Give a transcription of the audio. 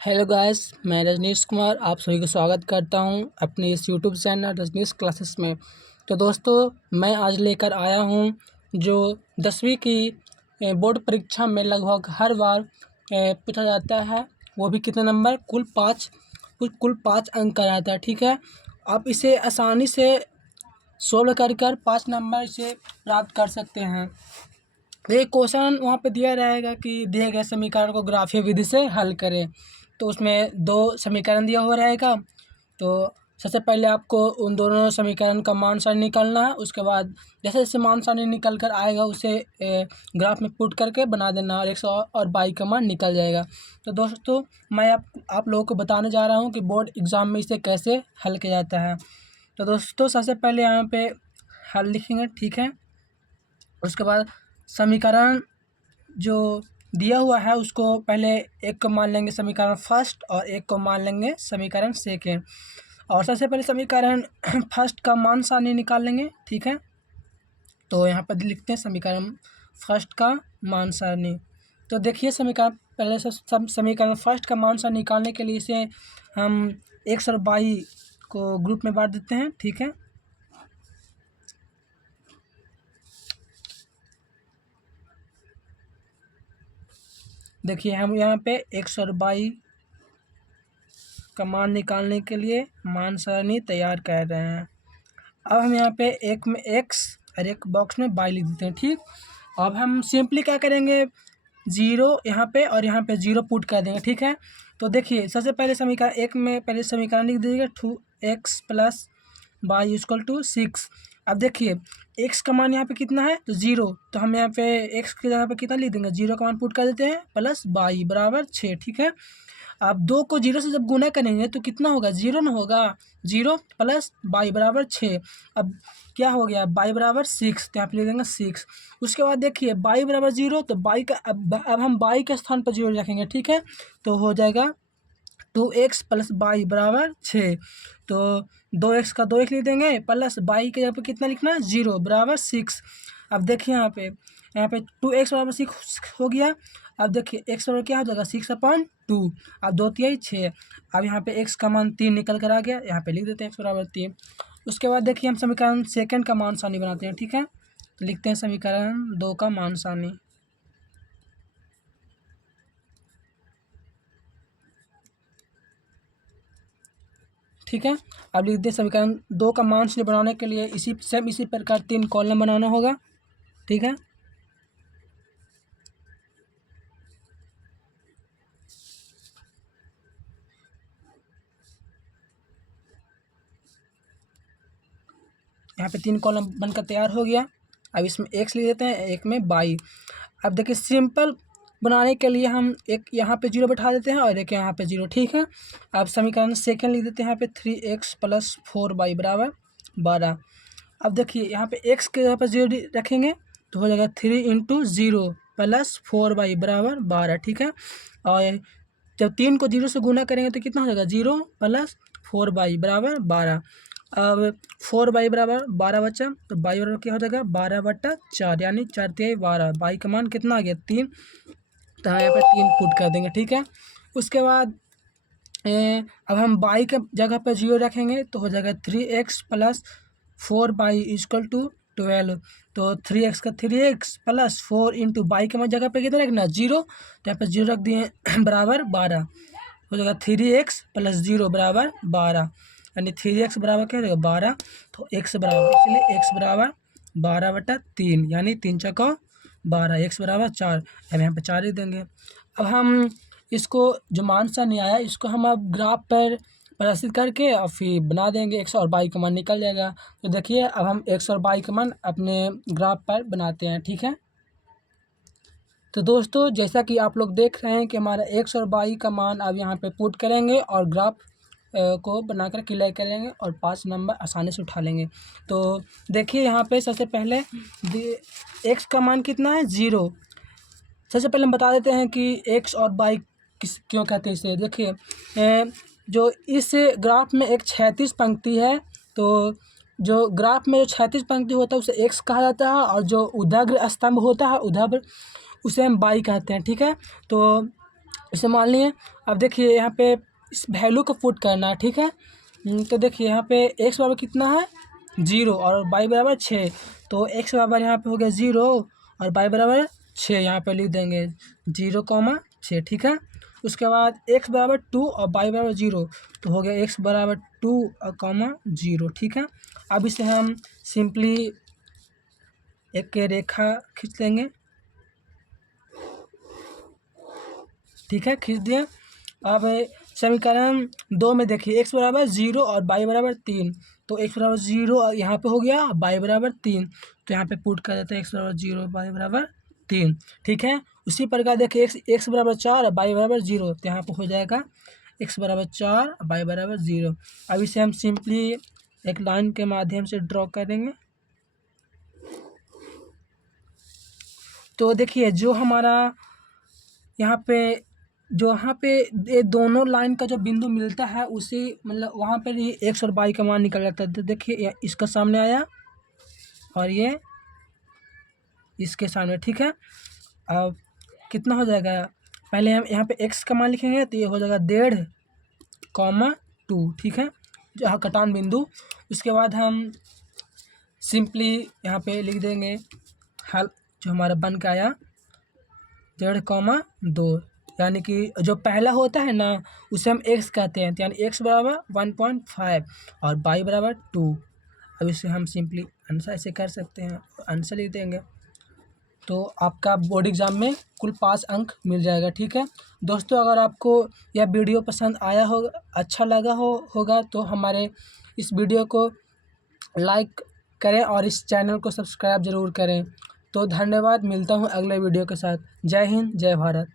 Hello guys, मैं रजनीश कुमार आप सभी को स्वागत करता हूं अपने इस यूट्यूब चैनल रजनीश क्लासेस में। तो दोस्तों, मैं आज लेकर आया हूं जो 10वीं की बोर्ड परीक्षा में लगभग हर बार पूछा जाता है। वो भी कितने नंबर, कुल 5 अंक का रहता है। ठीक है, आप इसे आसानी से सोल्व कर 5 नंबर इसे प्राप्त कर सकते हैं। एक क्वेश्चन वहाँ पे दिया रहेगा कि दिए गए समीकरण को ग्राफीय विधि से हल करें। तो उसमें 2 समीकरण दिया हुआ रहेगा। तो सबसे पहले आपको उन दोनों समीकरण का मान सारणी निकालना है। उसके बाद जैसे जैसे मान सारणी निकल कर आएगा उसे ग्राफ में पुट करके बना देना और 100 और y का मान निकल जाएगा। तो दोस्तों, मैं आप लोगों को बताने जा रहा हूँ कि बोर्ड एग्ज़ाम में इसे कैसे हल किया जाता है। तो दोस्तों, सबसे पहले यहाँ पे हल लिखेंगे। ठीक है, उसके बाद समीकरण जो दिया हुआ है उसको पहले एक को मान लेंगे समीकरण फर्स्ट और एक को मान लेंगे समीकरण सेकेंड। और सबसे पहले समीकरण फर्स्ट का मान सारणी निकाल लेंगे। ठीक है, तो यहाँ पर लिखते हैं समीकरण फर्स्ट का मान सारणी। तो देखिए, समीकरण पहले से सब समीकरण फर्स्ट का मान सारणी निकालने के लिए इसे हम x और y को ग्रुप में बांट देते हैं। ठीक है, देखिए हम यहाँ पे x और y का मान निकालने के लिए मान सारणी तैयार कर रहे हैं। अब हम यहाँ पे एक में x और एक बॉक्स में y लिख देते हैं। ठीक, अब हम सिंपली क्या करेंगे, 0 यहाँ पे और यहाँ पे 0 पुट कर देंगे। ठीक है, तो देखिए सबसे पहले समीकरण एक में पहले समीकरण लिख दीजिएगा 2x + y = 6। अब देखिए x का मान यहाँ पे कितना है, तो 0। तो हम यहाँ पे x के जगह पे कितना लिख देंगे, 0 का मान पुट कर देते हैं प्लस y बराबर 6। ठीक है, अब 2 को 0 से जब गुना करेंगे तो कितना होगा, 0 ना होगा, 0 प्लस y बराबर 6। अब क्या हो गया, y बराबर 6, तो यहाँ पे लिख देंगे 6। उसके बाद देखिए y बराबर 0, तो y का अब हम y के स्थान पर 0 रखेंगे। ठीक है, तो हो जाएगा 2x + y बराबर 6। तो 2x का 2x लिख देंगे प्लस y के यहाँ पे कितना लिखना है, 0 बराबर 6। अब देखिए यहाँ पे 2x बराबर 6 हो गया। अब देखिए x बराबर क्या हो जाएगा, 6/2। अब 2 तिहाई 6। अब यहाँ पे x का मान 3 निकल कर आ गया, यहाँ पे लिख देते हैं x बराबर 3। उसके बाद देखिए हम समीकरण सेकंड का मान सारणी बनाते हैं। ठीक है, तो लिखते हैं समीकरण 2 का मान सारणी। ठीक है, अब लिख दें समीकरण 2 का मान सारणी बनाने के लिए इसी प्रकार 3 कॉलम बनाना होगा। ठीक है, यहाँ पे 3 कॉलम बनकर तैयार हो गया। अब इसमें x लिख देते हैं, एक में y। अब देखिए सिंपल बनाने के लिए हम एक यहाँ पे 0 बैठा देते हैं और एक यहाँ पे 0। ठीक है, अब समीकरण सेकंड लिख देते हैं, यहाँ पे 3x + 4y बराबर 12। अब देखिए यहाँ पे x के जगह पर 0 रखेंगे तो हो जाएगा 3 × 0 + 4y बराबर 12। ठीक है, और जब 3 को 0 से गुना करेंगे तो कितना हो जाएगा, 0 + 4y बराबर 12। अब 4y बराबर 12 बचा, तो y बराबर क्या हो जाएगा, 12/4 यानी 4 तिहाई 12। y का मान कितना आ गया, 3। तो हम यहाँ पर 3 पुट कर देंगे। ठीक है, उसके बाद अब हम y के जगह पर 0 रखेंगे तो हो जाएगा 3x + 4y = 12। तो 3x का 3x + 4 × y के जगह पे कितना रखना, 0। तो यहाँ पे 0 रख दिए बराबर 12। हो जाएगा 3x + 0 बराबर 12, यानी 3x बराबर क्या हो जाएगा, 12। तो x बराबर, इसलिए x बराबर 12/3 यानी 3 × 12, x बराबर 4। अब यहाँ पे 4 ही देंगे। अब हम इसको जो मान सारणी आया इसको हम अब ग्राफ पर प्रदर्शित करके और फिर बना देंगे, x और y का मान निकल जाएगा। तो देखिए अब हम x और y का मान अपने ग्राफ पर बनाते हैं। ठीक है, तो दोस्तों जैसा कि आप लोग देख रहे हैं कि हमारा x और y का मान अब यहाँ पे पुट करेंगे और ग्राफ को बनाकर क्लियर करेंगे और 5 नंबर आसानी से उठा लेंगे। तो देखिए यहाँ पे सबसे पहले x का मान कितना है, 0। सबसे पहले हम बता देते हैं कि x और y क्यों कहते हैं इसे। देखिए जो इस ग्राफ में एक क्षैतिज पंक्ति है, तो जो ग्राफ में जो क्षैतिज पंक्ति होता है उसे x कहा जाता है और जो ऊर्ध्वाधर स्तंभ होता है उसे हम y कहते हैं। ठीक है, तो इसे मान लिए। अब देखिए यहाँ पे इस वैल्यू को पुट करना है, ठीक है। तो देखिए यहाँ पे एक्स बराबर कितना है 0 और वाई बराबर 6। तो एक्स बराबर यहाँ पे हो गया 0 और वाई बराबर 6, यहाँ पे लिख देंगे 0,6, ठीक है। उसके बाद एक्स बराबर 2 और वाई बराबर 0, तो हो गया एक्स बराबर 2 और 0, ठीक है। अब इसे हम सिंपली एक रेखा खींच लेंगे, ठीक है, खींच दिया। अब समीकरण 2 में देखिए एक्स बराबर 0 और वाई बराबर 3, तो एक्स बराबर 0 और यहाँ पे हो गया वाई बराबर 3, तो यहाँ पे पुट कर देते हैं एक्स बराबर 0 वाई बराबर 3, ठीक है। उसी प्रकार देखिए एक्स बराबर 4 और वाई बराबर 0, तो यहाँ पे हो जाएगा एक्स बराबर 4 वाई बराबर 0। अब इसे हम सिंपली एक लाइन के माध्यम से ड्रॉ करेंगे। तो देखिए जो हमारा यहाँ पे ये दोनों लाइन का जो बिंदु मिलता है उसी मतलब वहाँ पर ही एक्स और वाई का मान निकल जाता है। तो देखिए इसका सामने आया और ये इसके सामने, ठीक है। अब कितना हो जाएगा, पहले हम यहाँ पे एक्स का मान लिखेंगे तो ये हो जाएगा 1.5, ठीक है, जहाँ कटान बिंदु। उसके बाद हम सिंपली यहाँ पे लिख देंगे हल जो हमारा बन के आया 1.5, यानी कि जो पहला होता है ना उसे हम एक्स कहते हैं, तो यानी एक्स बराबर 1.5 और वाई बराबर 2। अब इसे हम सिंपली आंसर ऐसे कर सकते हैं, आंसर लिख देंगे, तो आपका बोर्ड एग्ज़ाम में कुल 5 अंक मिल जाएगा, ठीक है। दोस्तों अगर आपको यह वीडियो पसंद आया हो, अच्छा लगा होगा तो हमारे इस वीडियो को लाइक करें और इस चैनल को सब्सक्राइब ज़रूर करें। तो धन्यवाद, मिलता हूँ अगले वीडियो के साथ। जय हिंद, जय भारत।